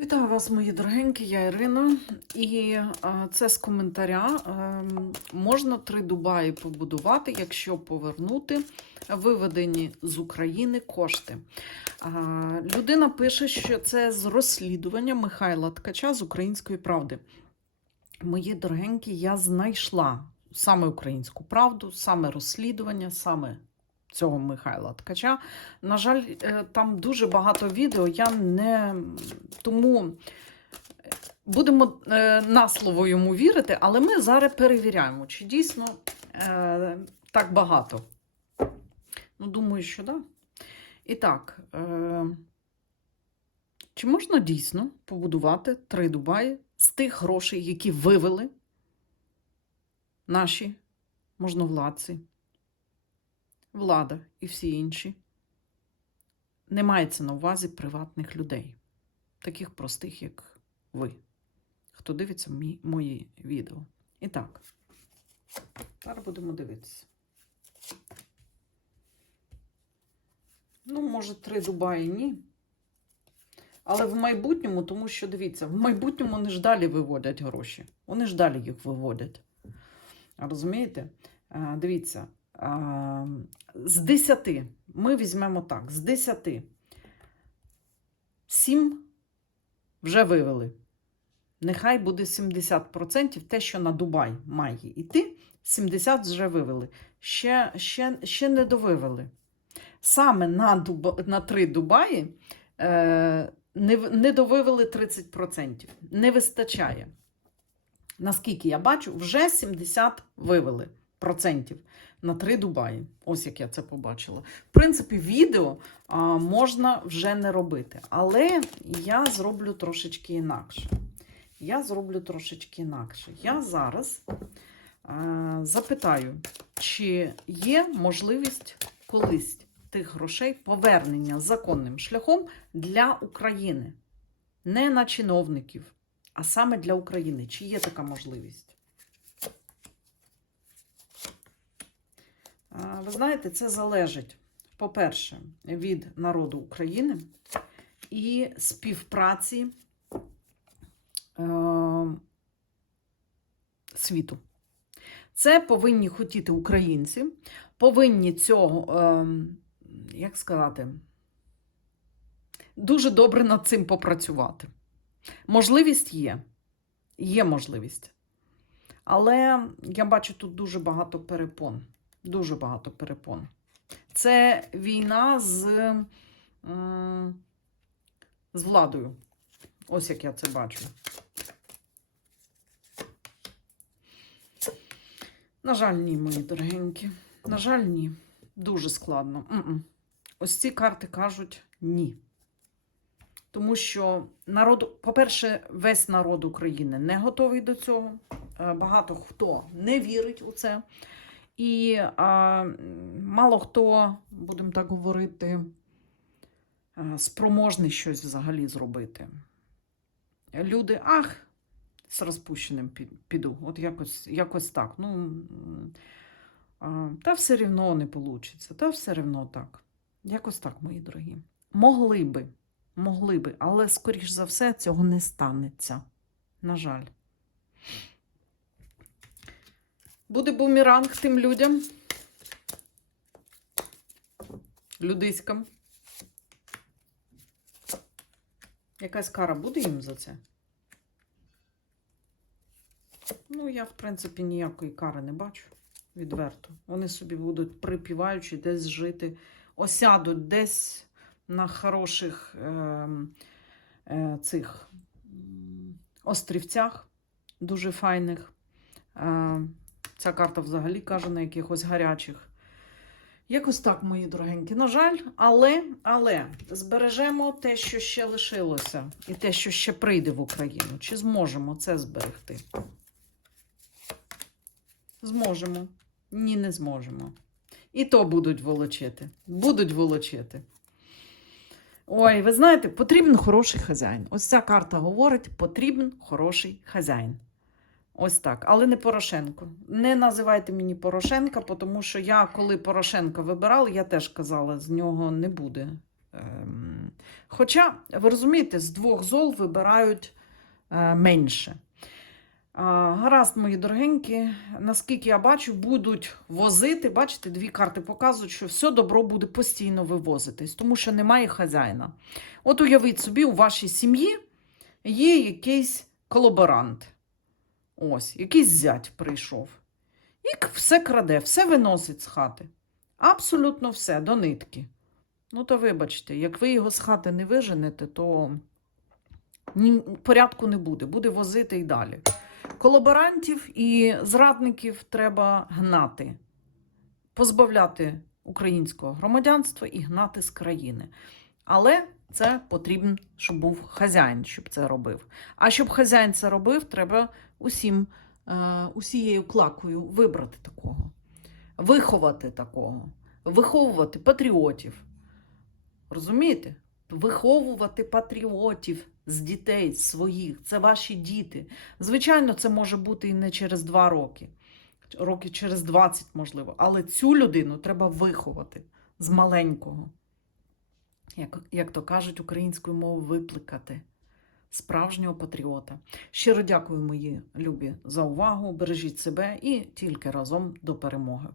Вітаю вас, мої дорогенькі, я Ірина. І це з коментаря. Можна три Дубаї побудувати, якщо повернути виведені з України кошти. Людина пише, що це з розслідування Михайла Ткача з Української правди. Мої дорогенькі, я знайшла саме українську правду, саме розслідування, саме цього Михайла Ткача. На жаль, е, там дуже багато відео. Я не тому е, будемо е, на слово йому вірити, але ми зараз перевіряємо, чи дійсно так багато. Ну, думаю, що так. І так, чи можна дійсно побудувати три Дубаї з тих грошей, які вивели наші можновладці? Влада і всі інші. Не мається на увазі приватних людей, таких простих, як ви, хто дивиться мій, мої відео. І так, зараз будемо дивитися. Ну, може, три Дубаї ні. Але в майбутньому, тому що дивіться, в майбутньому вони ж далі виводять гроші. Вони ж далі їх виводять. Розумієте? Дивіться, а, з 10, ми візьмемо так, з 10, 7 вже вивели. Нехай буде 70% те, що на Дубай має йти, 70 вже вивели. Ще, ще, ще не довивели. Саме на, Дуба, на 3 Дубаї е, не, не довивели 30%. Не вистачає. Наскільки я бачу, вже 70 вивели процентів на 3 Дубаї. Ось як я це побачила. В принципі, відео а, можна вже не робити. Але я зроблю трошечки інакше. Я зроблю трошечки інакше. Я зараз а, запитаю, чи є можливість колись тих грошей повернення законним шляхом для України. Не на чиновників, а саме для України. Чи є така можливість? Ви знаєте, це залежить, по-перше, від народу України і співпраці е, світу. Це повинні хотіти українці, повинні цього, е, як сказати, дуже добре над цим попрацювати. Можливість є, є можливість. Але я бачу тут дуже багато перепон. Дуже багато перепон. Це війна з, з владою. Ось як я це бачу. На жаль, ні, мої дорогенькі. На жаль, ні. Дуже складно. М -м. Ось ці карти кажуть ні. Тому що народ, по-перше, весь народ України не готовий до цього. Багато хто не вірить у це. І а, мало хто, будемо так говорити, спроможний щось взагалі зробити. Люди, ах, з розпущеним піду. От якось якось так. Ну, а, Та все рівно не вийде. Та все рівно так. Якось так, мої дорогі. Могли би, могли би, але, скоріш за все, цього не станеться. На жаль. Буде бумеранг тим людям. Людиськам. Якась кара буде їм за це? Ну, я, в принципі, ніякої кари не бачу. Відверто. Вони собі будуть припіваючи, десь жити, осядуть десь на хороших е, е, цих острівцях, дуже файних. Е, Ця карта взагалі каже на якихось гарячих. Якось так, мої дорогенькі. На жаль, але але збережемо те, що ще лишилося, і те, що ще прийде в Україну. Чи зможемо це зберегти? Зможемо. Ні, не зможемо. І то будуть волочити. Будуть волочити. Ой, ви знаєте, потрібен хороший хазяїн. Ось ця карта говорить: потрібен хороший хазяїн. Ось так, але не Порошенко. Не називайте мені Порошенка, тому що я, коли Порошенка вибирала, я теж казала, з нього не буде ем, Хоча, ви розумієте, з двох зол вибирають е, менше. А, Гаразд, мої дорогенькі, наскільки я бачу, будуть возити. Бачите, дві карти показують, що все добро буде постійно вивозитись, тому що немає хазяїна. От уявіть собі, у вашій сім'ї є якийсь колаборант. Ось, якийсь зять прийшов. І все краде, все виносить з хати. Абсолютно все, до нитки. Ну, то вибачте, як ви його з хати не виженете, то порядку не буде, буде возити і далі. Колаборантів і зрадників треба гнати, позбавляти українського громадянства і гнати з країни. Але це потрібно, щоб був хазяїн, щоб це робив. А щоб хазяїн це робив, треба усім, е, усією клакою вибрати такого, виховати такого, виховувати патріотів. Розумієте? Виховувати патріотів з дітей своїх, це ваші діти. Звичайно, це може бути і не через два роки, роки через 20, можливо. Але цю людину треба виховати з маленького. Як, як то кажуть, українською мовою викликати справжнього патріота. Щиро дякую, мої любі, за увагу. Бережіть себе і тільки разом до перемоги.